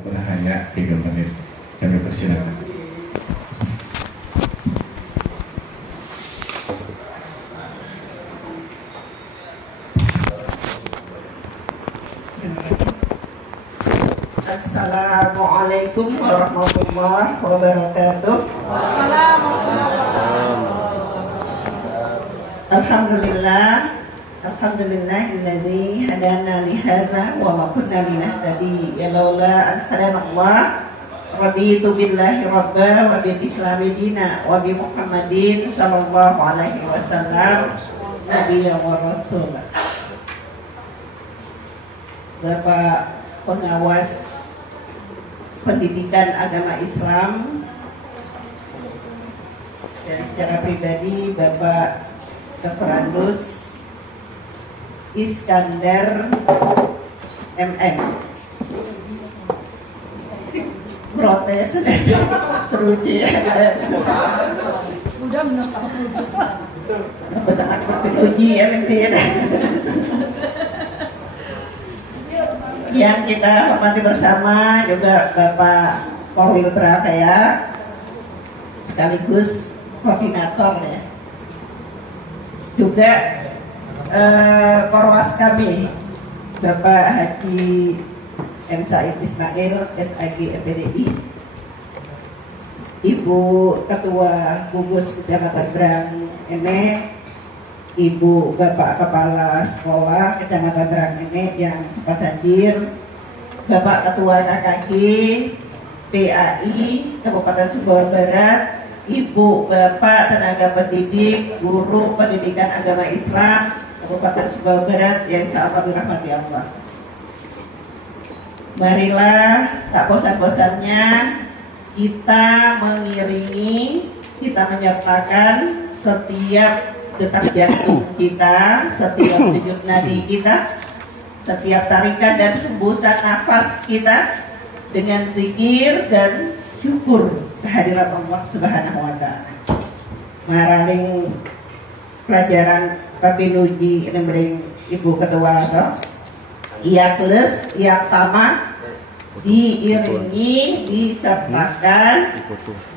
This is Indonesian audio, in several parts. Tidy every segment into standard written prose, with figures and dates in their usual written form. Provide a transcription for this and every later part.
hanya 3 menit. Kami persilakan. Assalamualaikum warahmatullahi wabarakatuh. Alhamdulillahilladzi hadana li hadza wa ma kunna linahtadi laula an hadanallah. Raditu billahi rabba wa bil islami dina wa bi Muhammadin sallallahu alaihi wasallam nabiyyan wa rasulah. Bapak pengawas pendidikan agama Islam, dan secara pribadi Bapak Referendus Iskandar MM, protes seruji udah menetap sangat berpuji ya mungkin. Yang kita hormati bersama juga Bapak Korwil Prakeya sekaligus koordinator ya, juga Korwas kami Bapak Haji M. Said Ismail SAG FPDI, Ibu Ketua Gugus Kecamatan Brang Ene, Ibu Bapak Kepala Sekolah Kecamatan Brang Ene yang sempat hadir, Bapak Ketua KKG PAI Kabupaten Sumbawa Barat, Ibu Bapak tenaga pendidik, guru pendidikan agama Islam Kabupaten Sumbawa Barat yang sangat dirahmati Allah. Marilah tak bosan-bosannya kita mengiringi, kita menyertakan setiap detak jantung kita, setiap denyut nadi kita, setiap tarikan dan hembusan nafas kita dengan zikir dan syukur kehadiran Allah Subhanahu wa Ta'ala. Maraling pelajaran Papinuji nemring Ibu Ketua Iakles yang tamat diiringi, disertakan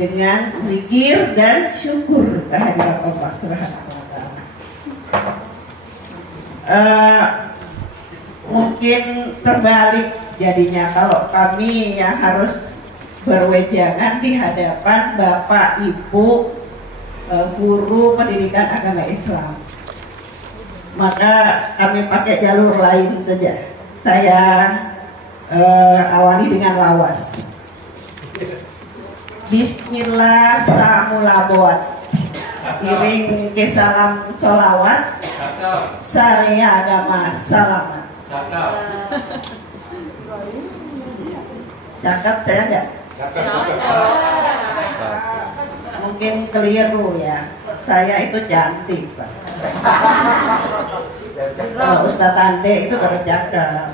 dengan zikir dan syukur kehadiran Allah Subhanahu wa Ta'ala. Mungkin terbalik jadinya kalau kami yang harus berwejangan di hadapan Bapak Ibu guru pendidikan agama Islam, maka kami pakai jalur lain saja. Saya awali dengan lawas. Bismillah samulabot, iring ke salam sholawat, syariah agama salamat. Cakap saya enggak? Mungkin keliru ya. Saya itu cantik, Pak. Kalau Ustadz Ande itu baru cakap.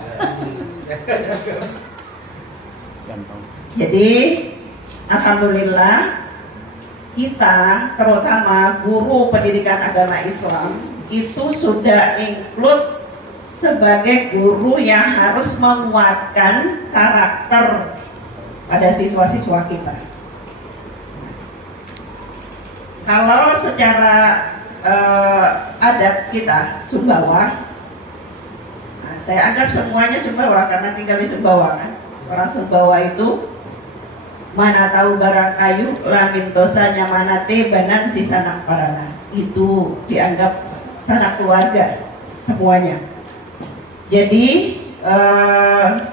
Jadi alhamdulillah kita terutama guru pendidikan agama Islam itu sudah include sebagai guru yang harus menguatkan karakter pada siswa-siswa kita. Kalau secara adat kita Sumbawa, nah, saya anggap semuanya Sumbawa karena tinggal di Sumbawa kan. Orang Sumbawa itu mana tahu barang kayu, lamin dosanya mana tebanan si sanak parana. Itu dianggap sanak keluarga semuanya. Jadi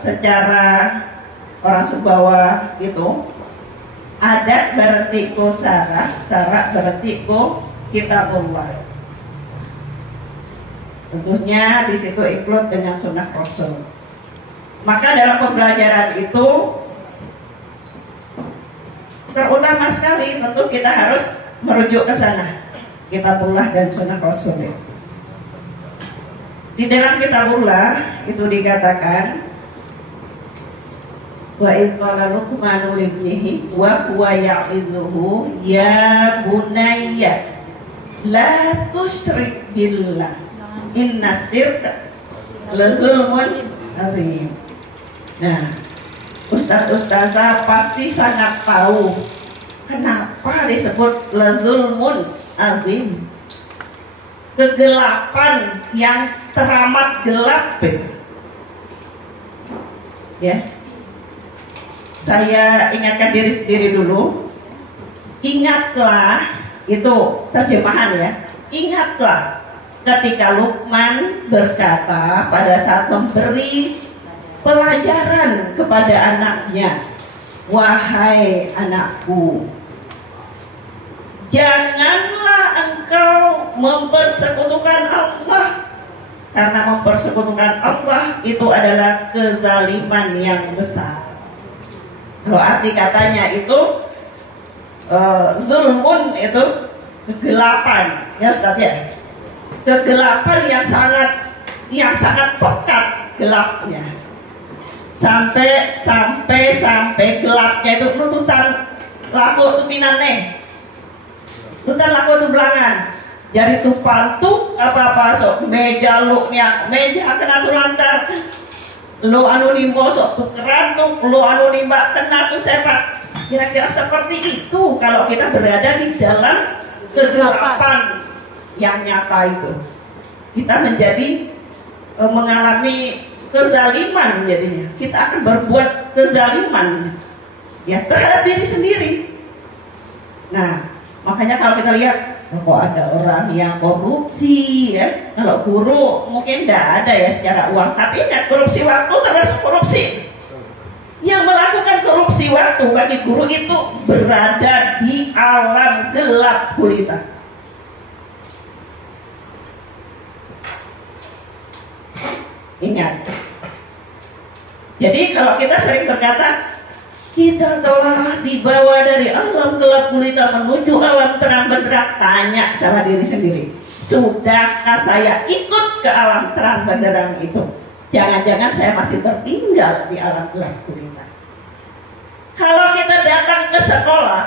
secara orang Sumbawa itu adat berarti ko sarak, sarak berarti ko kitabullah. Tentunya di situ include dengan sunnah Rasul. Maka dalam pembelajaran itu terutama sekali tentu kita harus merujuk ke sana, kitabullah dan sunnah Rasul. Di dalam kitabullah itu dikatakan wa izqala luqmanu libnihi wa huwa ya'idhuhu ya bunayya la tusyrik billah inna syirka la zulmun azim. Nah, Ustaz-ustazah pasti sangat tahu kenapa disebut lazulmun azim, kegelapan yang teramat gelap. Ya, saya ingatkan diri sendiri dulu. Ingatlah, itu terjemahan ya. Ingatlah ketika Luqman berkata pada saat memberi pelajaran kepada anaknya, wahai anakku, janganlah engkau mempersekutukan Allah, karena mempersekutukan Allah itu adalah kezaliman yang besar. Kalau arti katanya itu zulmun itu kegelapan, ya Ustaz ya. Kegelapan yang sangat pekat gelapnya. Sampai gelapnya itu nutusan laku itu minane. Nutusan laku itu belangan. Jadi tuh pantuk apa-apa sok meja meja kena tuh lantar. Lo anu nimbo sok tukeran tuh, lo anu nimba kena tuh sepak. Kira-kira seperti itu kalau kita berada di dalam kegelapan yang nyata itu. Kita menjadi mengalami kezaliman jadinya. Kita akan berbuat kezaliman ya terhadap diri sendiri. Nah, makanya kalau kita lihat kok ada orang yang korupsi ya. Kalau guru mungkin tidak ada ya secara uang, tapi ingat korupsi waktu termasuk korupsi. Yang melakukan korupsi waktu bagi guru itu berada di alam gelap gulita. Ingat. Jadi kalau kita sering berkata kita telah dibawa dari alam gelap gulita menuju alam terang benderang, tanya sama diri sendiri, sudahkah saya ikut ke alam terang benderang itu? Jangan-jangan saya masih tertinggal di alam gelap gulita. Kalau kita datang ke sekolah,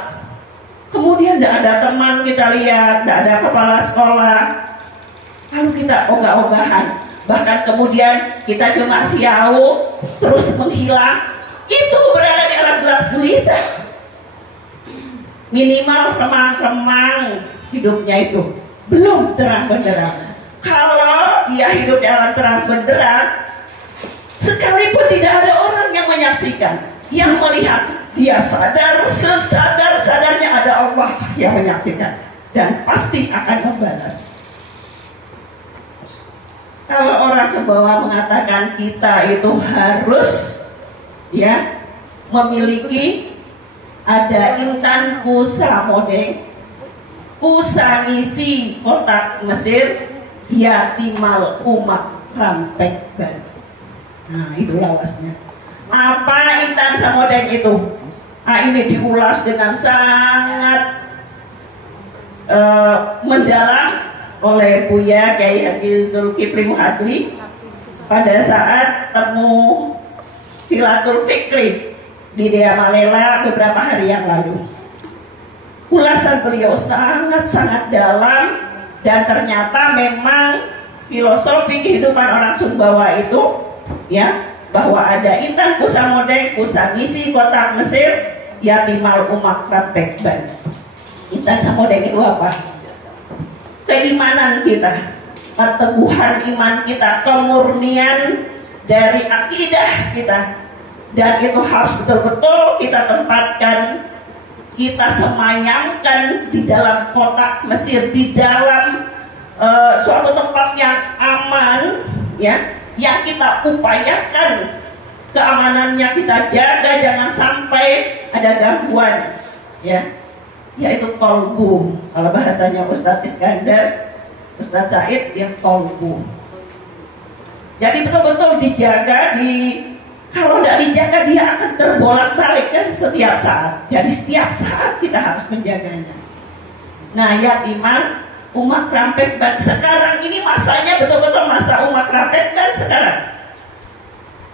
kemudian tidak ada teman kita lihat, tidak ada kepala sekolah, lalu kita ogah-ogahan, bahkan kemudian kita cuma siau terus menghilang, itu berada di alam gelap gulita. Minimal remang-remang hidupnya itu belum terang benderang. Kalau dia hidup di alam terang benderang, sekalipun tidak ada orang yang menyaksikan, yang melihat, dia sadar sesadar-sadarnya ada Allah yang menyaksikan dan pasti akan membalas. Kalau orang Sumbawa mengatakan kita itu harus ya memiliki ada intan kusa modeng, kusa ngisi kotak Mesir, yatimal umat rampek ban. Nah itu lawasnya. Apa intan samodeng itu? Nah, ini diulas dengan sangat mendalam oleh Buya Kiai Haji Zulkifli Muhadli pada saat temu Silatul Fikri di Dea Malela beberapa hari yang lalu. Ulasan beliau sangat-sangat dalam dan ternyata memang filosofi kehidupan orang Sumbawa itu ya, bahwa ada intan kusa modeng, kusa ngisi kotak Mesir, yatimal umak rampek ban. Intan samodeng itu apa? Keimanan kita, keteguhan iman kita, kemurnian dari akidah kita, dan itu harus betul-betul kita tempatkan, kita semayangkan di dalam kotak Mesir, di dalam suatu tempat yang aman ya, yang kita upayakan keamanannya kita jaga, jangan sampai ada gangguan ya, yaitu kolbu. Kalau bahasanya Ustadz Iskandar, Ustadz Said, ya kolbu. Jadi betul-betul dijaga, kalau tidak dijaga dia akan terbolak-balik kan setiap saat. Jadi setiap saat kita harus menjaganya. Nah yatiman umat rampek ban, sekarang ini masanya betul-betul masa umat rampek ban sekarang.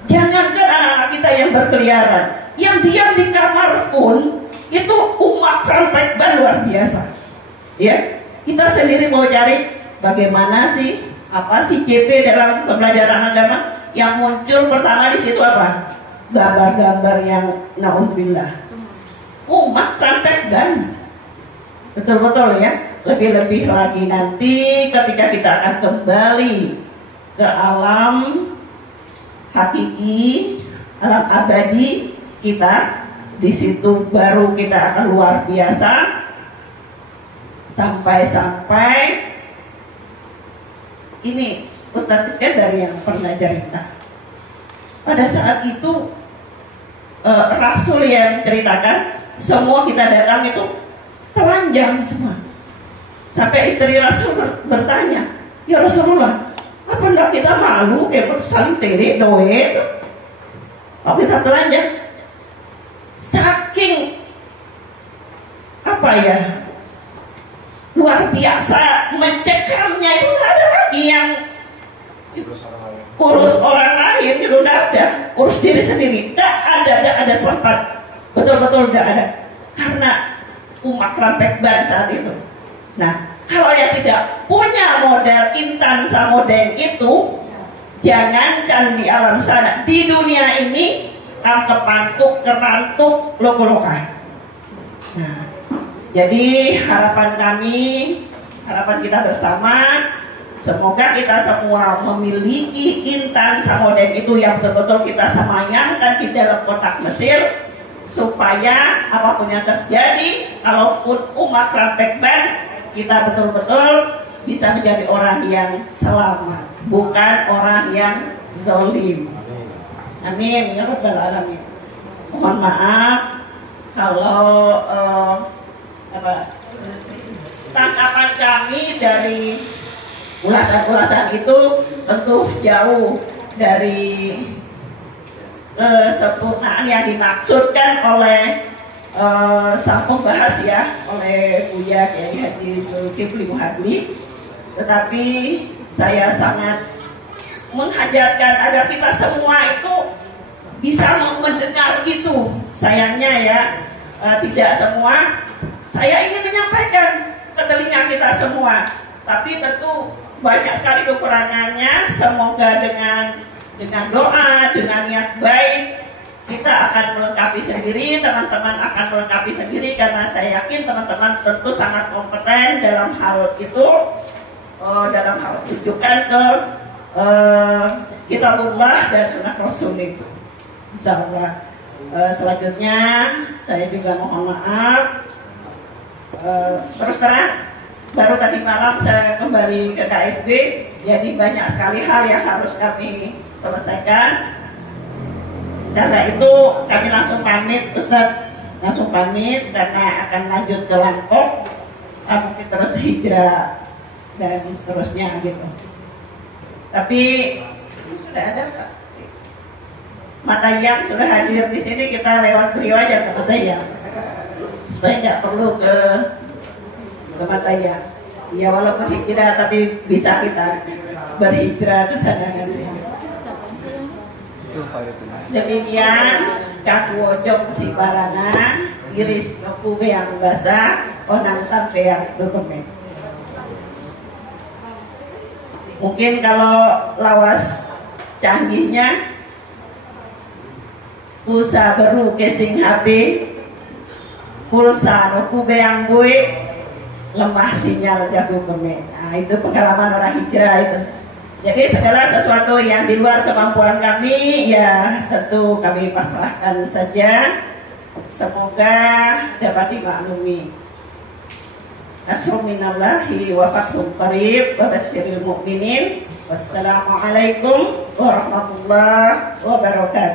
Jangankan anak-anak kita yang berkeliaran, yang diam di kamar pun itu umat rampek ban luar biasa. Ya, kita sendiri mau cari bagaimana sih, apa sih CP dalam pembelajaran agama yang muncul pertama di situ apa? gambar-gambar yang naudzubillah. Umat trampek ban. Betul-betul ya. Lebih-lebih lagi nanti ketika kita akan kembali ke alam hakiki, alam abadi kita, di situ baru kita akan luar biasa. Sampai-sampai ini Ustadz Iskandar yang pernah cerita. Pada saat itu Rasul yang ceritakan, semua kita datang itu telanjang semua. Sampai istri Rasul bertanya, ya Rasulullah, apa enggak kita malu kayak saling tere doe? Apa kita telanjang? Saking apa ya, luar biasa mencekamnya itu, nggak ada lagi yang urus orang lain, itu udah ada, urus diri sendiri, tidak ada sempat, betul-betul tidak ada, karena umat rampek ban saat itu. Nah, kalau yang tidak punya model intansa model itu, jangankan di alam sana, di dunia ini kepantuk, kerantuk, loko-loka. Nah, jadi harapan kita bersama, semoga kita semua memiliki intansa model itu yang betul-betul kita semayangkan di dalam kotak Mesir, supaya apapun yang terjadi, kalaupun umat rampek ban, kita betul-betul bisa menjadi orang yang selamat, bukan orang yang zalim. Amin ya rabbal alamin. Mohon maaf kalau tangkapan kami dari ulasan-ulasan itu tentu jauh dari kesempurnaan yang dimaksudkan oleh sang pembahas ya, oleh Buya Kiai Haji Zulkifli Muhadli. Tetapi saya sangat menghajarkan agar kita semua itu bisa mendengar itu. Sayangnya ya, tidak semua. Saya ingin menyampaikan ke telinga kita semua, tapi tentu banyak sekali kekurangannya. Semoga dengan doa, dengan niat baik, kita akan melengkapi sendiri, teman-teman akan melengkapi sendiri, karena saya yakin teman-teman tentu sangat kompeten dalam hal itu, dalam hal rujukan ke Kitabullah dan Sunnah Rasul itu. Insyaallah. Selanjutnya saya juga mohon maaf. Terus terang, baru tadi malam saya kembali ke KSB, jadi banyak sekali hal yang harus kami selesaikan. Karena itu kami langsung pamit, Ustadz, langsung pamit karena akan lanjut ke Lampung, mungkin terus hijrah dan seterusnya gitu. Tapi sudah ada Pak Mata Yang sudah hadir di sini, kita lewat beliau aja ke Mata Yang supaya nggak perlu ke Mata Yang. Ya walaupun hijrah tapi bisa kita berhijrah ke sana kan. Demikian kakuojok si barana iris noku yang basah onang tampeang dokumen. Mungkin kalau lawas canggihnya pulsa baru casing HP, pulsa noku beang gue lemah sinyal jago dokumen. Nah itu pengalaman orang hijrah itu. Jadi segala sesuatu yang di luar kemampuan kami, ya tentu kami pasrahkan saja. Semoga dapat dimaklumi. Nasruminallahi wa fathun qarib wa basyiril mu'minin. Wassalamualaikum warahmatullahi wabarakatuh.